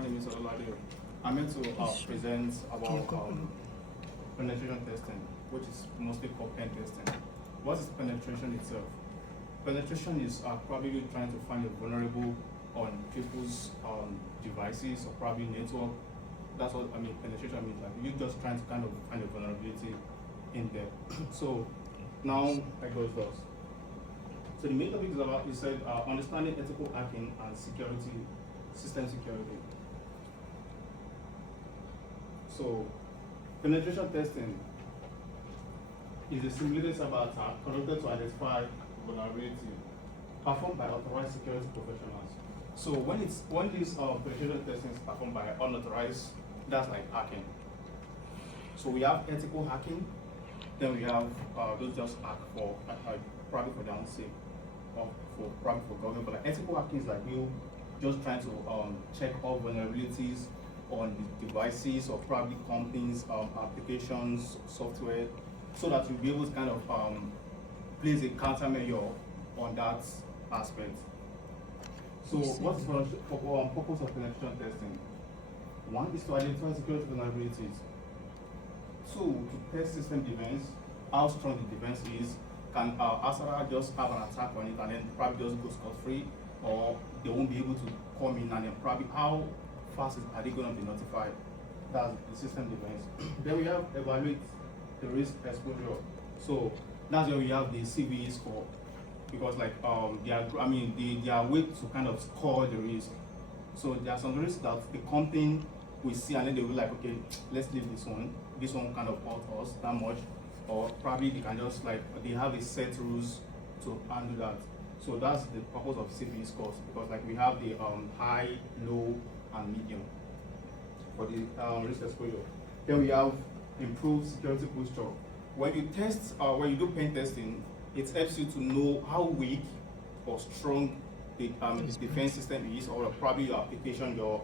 my name is Olade. I'm here to present about penetration testing, which is mostly called pen testing. What is penetration itself? Penetration is probably trying to find a vulnerable on people's devices or probably network. That's what I mean. Penetration means like you just trying to kind of find a vulnerability in there. So now I goes first. So the main topic is about, you said, understanding ethical hacking and security, system security. So penetration testing is a simulated cyber attack conducted to identify vulnerability performed by authorized security professionals. So when this penetration testing is performed by unauthorized, that's like hacking. So we have ethical hacking, then we have those just hack for probably for their own sake, or for probably for government. But like ethical hacking is like you just trying to check all vulnerabilities on the devices or probably companies, applications, software, so that you'll be able to kind of place a countermeasure on that aspect. So what is the purpose of penetration testing? One is to identify security vulnerabilities. Two, to test system defense, how strong the defense is. Can Asara just have an attack on it and then probably just go scot-free, or they won't be able to come in, and then probably how fast are they going to be notified? That's the system defense. Then we have evaluate the risk exposure. So that's where we have the CVE score, because like they are way to kind of score the risk. So there are some risks that the company will see and then they will be like, okay, let's leave this one. This one kind of hurt us that much, or probably they can just like they have a set rules to handle that. So that's the purpose of CVE scores, because like we have the high, low, and medium for the risk exposure. Then we have improved security posture. When you test, when you do pen testing, it helps you to know how weak or strong the defense system is, or probably your application, your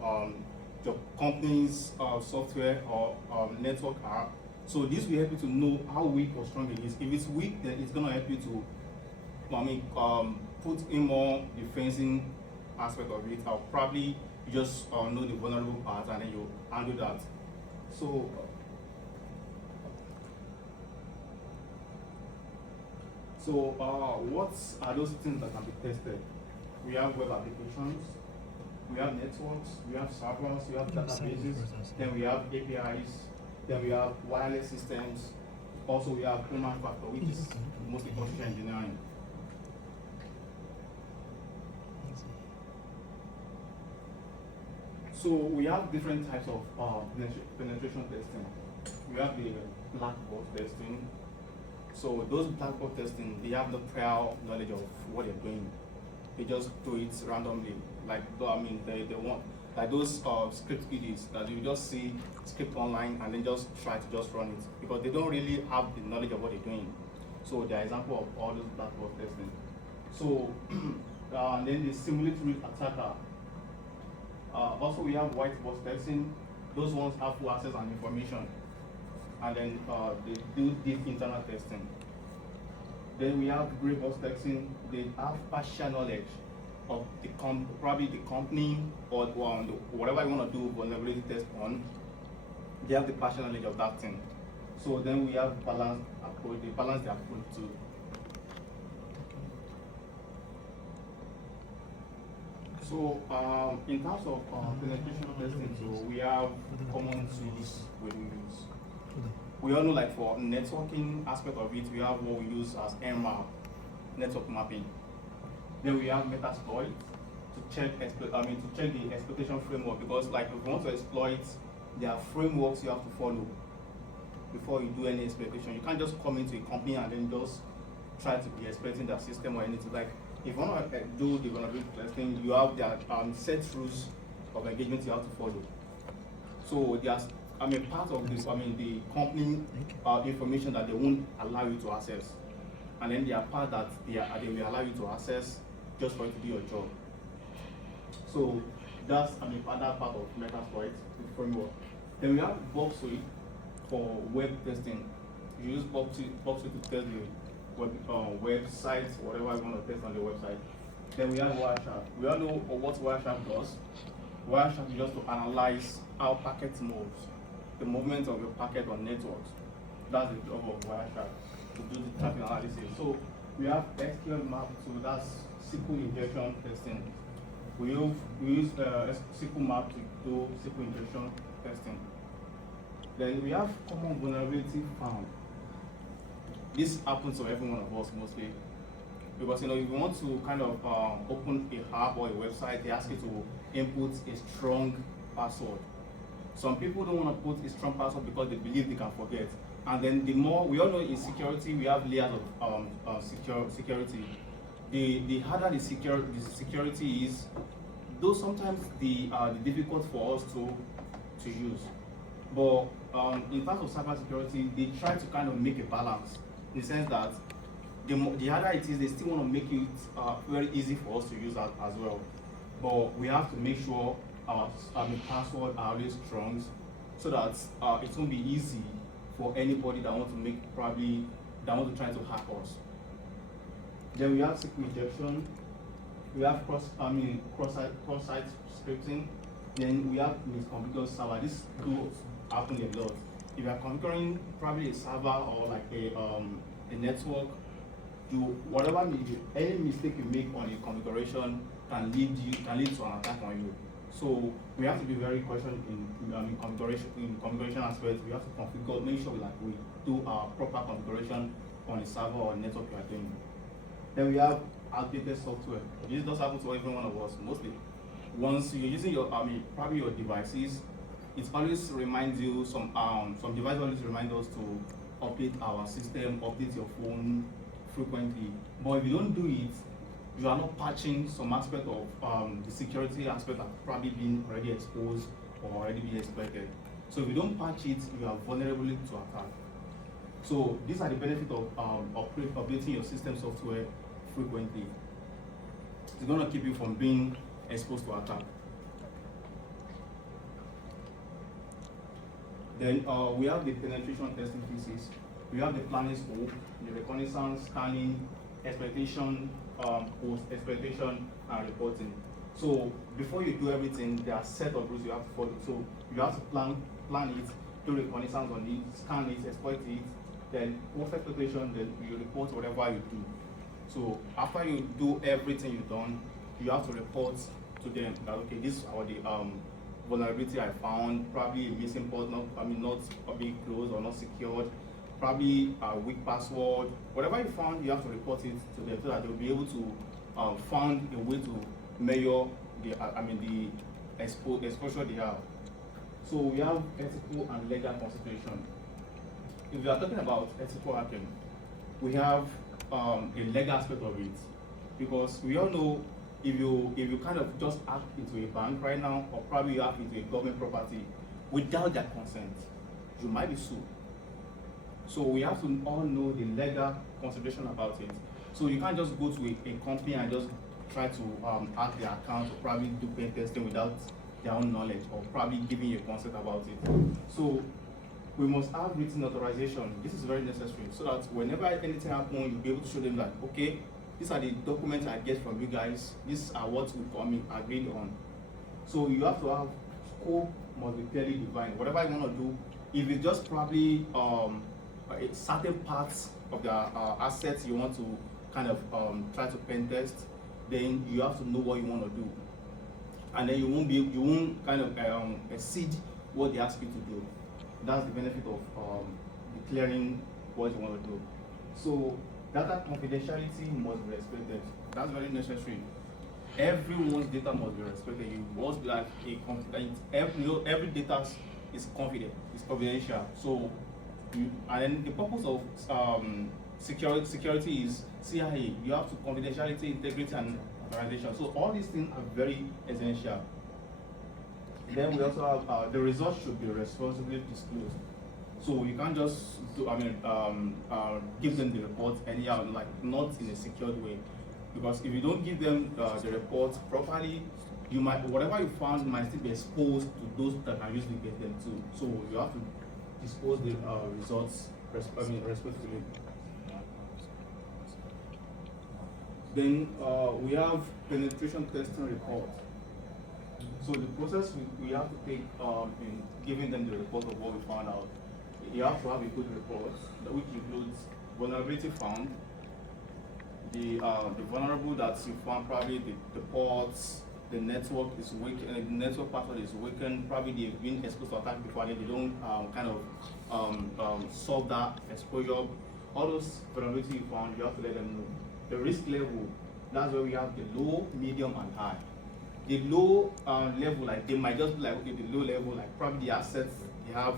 company's software or network are. So this will help you to know how weak or strong it is. If it's weak, then it's gonna help you to, put in more defensing aspect of it, or probably you just know the vulnerable part and then you handle that. So what are those things that can be tested? We have web applications, we have networks, we have servers, we have databases, then we have APIs, then we have wireless systems. Also, we have human factor, which is mostly computer engineering. So we have different types of penetration testing. We have the black box testing. So those black box testing, they have no prior knowledge of what they're doing. They just do it randomly. Like they want like those script kiddies that you just see script online and then just try to just run it, because they don't really have the knowledge of what they're doing. So they're example of all those black box testing. So and then the simulatory attacker. Also, we have white box testing. Those ones have full access and information, and then they do deep internal testing. Then we have gray box testing. They have partial knowledge of the probably the company or whatever you want to do vulnerability test on. They have the partial knowledge of that thing. So then we have balanced approach. They balance their approach too. So in terms of penetration testing, so we have common tools we use. We all know, like for networking aspect of it, we have what we use as NMAP, network mapping. Then we have Metasploit to check the exploitation framework, because like if you want to exploit, there are frameworks you have to follow before you do any exploitation. You can't just come into a company and then just try to be exploiting their system or anything. Like if you want to do the vulnerability testing, you have their set rules of engagement you have to follow. So there's part of this, the company information that they won't allow you to access, and then there are part that they will allow you to access just for you to do your job. So that's other part of Metasploit framework. Then we have Bob Suite for web testing. You use Bob Suite to test the websites, whatever you want to test on the website. Then we have Wireshark. We all know what Wireshark does. Wireshark is just to analyze how packets moves, the movement of your packet on networks. That's the job of Wireshark, to do the traffic analysis. So we have SQL map, so that's SQL injection testing. We use SQL map to do SQL injection testing. Then we have common vulnerability found. This happens to every one of us mostly, because if you want to kind of open a app or a website, they ask you to input a strong password. Some people don't want to put a strong password because they believe they can forget. And then the more, we all know in security, we have layers of security. The harder the security is, though sometimes the difficult for us to use. But in terms of cybersecurity, they try to kind of make a balance, in the sense that the harder it is, they still want to make it very easy for us to use as well. But we have to make sure our password are always strong, so that it won't be easy for anybody that want to try to hack us. Then we have SQL injection. We have cross-site scripting. Then we have misconfigured server. This does happen a lot. If you are configuring probably a server or like a network, any mistake you make on a configuration can lead to an attack on you. So we have to be very cautious in configuration aspects. We have to configure, make sure we do our proper configuration on the server or network we are doing. Then we have outdated software. This does happen to every one of us mostly. Once you're using probably your devices, it always reminds you, some devices always remind us to update our system, update your phone frequently. But if you don't do it, you are not patching some aspect of the security aspect that probably been already exposed or already been exploited. So if you don't patch it, you are vulnerable to attack. So these are the benefits of updating your system software frequently. It's going to keep you from being exposed to attack. Then we have the penetration testing pieces. We have the planning scope, the reconnaissance, scanning, exploitation, post-exploitation, and reporting. So before you do everything, there are a set of rules you have to follow. So you have to plan it, do reconnaissance on it, scan it, exploit it, then post-exploitation, then you report whatever you do. So after you do everything you've done, you have to report to them that, okay, this is how the vulnerability I found, probably a missing port, not being closed or not secured, probably a weak password. Whatever you found, you have to report it to them so that they'll be able to find a way to measure the exposure they have. So we have ethical and legal consideration. If we are talking about ethical hacking, we have a legal aspect of it, because we all know if you kind of just hack into a bank right now, or probably you hack into a government property without their consent, you might be sued. So we have to all know the legal consideration about it. So you can't just go to a company and just try to hack their account or probably do pen testing without their own knowledge or probably giving you a consent about it. So we must have written authorization. This is very necessary so that whenever anything happens, you'll be able to show them that, okay, these are the documents I get from you guys. These are what we agreed on. So you have to have scope must be clearly defined. Whatever you want to do, if it's just probably certain parts of the assets you want to kind of try to pen test, then you have to know what you want to do, and then you won't kind of exceed what they ask you to do. That's the benefit of declaring what you want to do. So data confidentiality must be respected. That's very necessary. Everyone's data must be respected. You must be like every data is confident, it's confidential. So and then the purpose of security is CIA. You have to confidentiality, integrity, and authorization. So all these things are very essential. Then we also have the results should be responsibly disclosed. So you can't just give them the report anyhow, like not in a secured way. Because if you don't give them the report properly, whatever you found might still be exposed to those that can usually get them too. So you have to dispose the results respectively. Then we have penetration testing report. So the process we have to take in giving them the report of what we found out. You have to have a good report, which includes vulnerability found, the vulnerable that you found, probably the ports, the network is weak, the network password is weakened, probably they've been exposed to attack before, and they don't solve that exposure. All those vulnerabilities you found, you have to let them know. The risk level, that's where we have the low, medium, and high. The low level, like they might just be like, okay, the low level, like probably the assets they have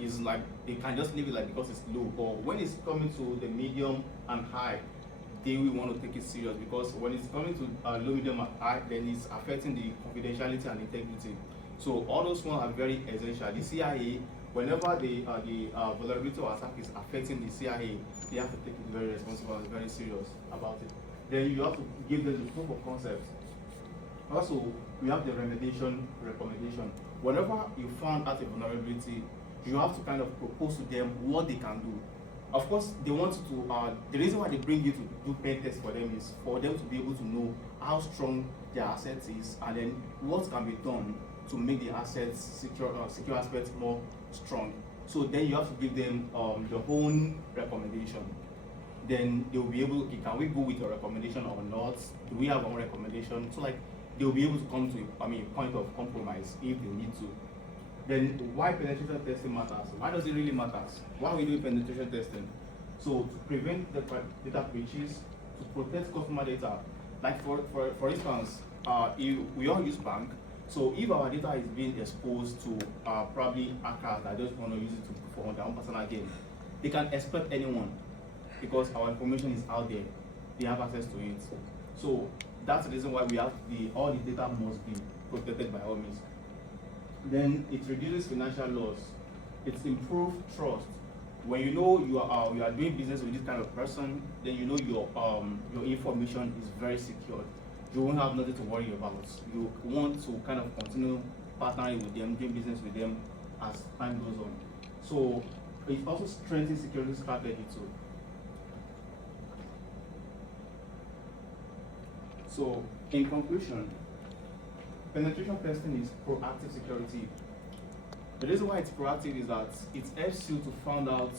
is like, they can just leave it like because it's low. But when it's coming to the medium and high, they will want to take it serious, because when it's coming to low, medium, and high, then it's affecting the confidentiality and integrity. So all those ones are very essential. The CIA, whenever the vulnerability or attack is affecting the CIA, they have to take it very responsible and very serious about it. Then you have to give them the proof of concept. Also, we have the remediation recommendation. Whenever you found out a vulnerability, you have to kind of propose to them what they can do. Of course, they want you to, the reason why they bring you to do pen tests for them is for them to be able to know how strong their assets is, and then what can be done to make the assets secure aspects more strong. So then you have to give them your own recommendation. Then they will be able, okay, can we go with your recommendation or not? Do we have our own recommendation? So like, they will be able to come to a point of compromise if they need to. Then why penetration testing matters? Why does it really matter? Why are we doing penetration testing? So to prevent the data breaches, to protect customer data. Like for instance, we all use bank. So if our data is being exposed to probably hackers that just want to use it for their own personal gain, they can exploit anyone because our information is out there. They have access to it. So that's the reason why we have all the data must be protected by all means. Then it reduces financial loss. It's improved trust. When you know you are doing business with this kind of person, then you know your information is very secure. You won't have nothing to worry about. You want to kind of continue partnering with them, doing business with them as time goes on. So it also strengthens security strategy too. So in conclusion, penetration testing is proactive security. The reason why it's proactive is that it helps you to find out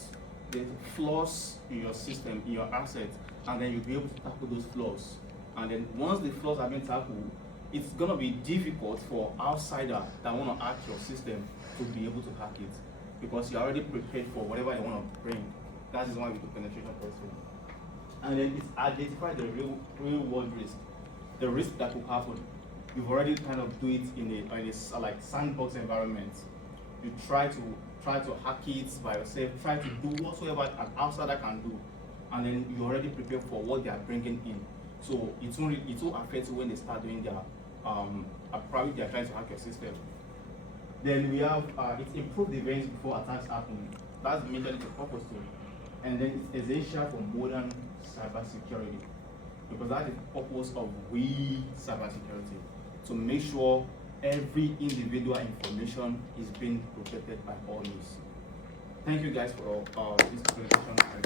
the flaws in your system, in your assets, and then you'll be able to tackle those flaws. And then once the flaws have been tackled, it's gonna be difficult for outsiders that want to hack your system to be able to hack it, because you're already prepared for whatever you want to bring. That is why we do penetration testing. And then it's identify the real world risk, the risk that will happen. You've already kind of do it in a like sandbox environment. You try to hack it by yourself, try to do whatsoever an outsider can do, and then you already prepare for what they are bringing in. So it will affect you when they start doing their probably they are trying to hack your system. Then we have it improved events before attacks happen. That's majorly the purpose to it. And then it's essential for modern cybersecurity, because that is the purpose of cybersecurity, to make sure every individual information is being protected by all means. Thank you guys for this presentation.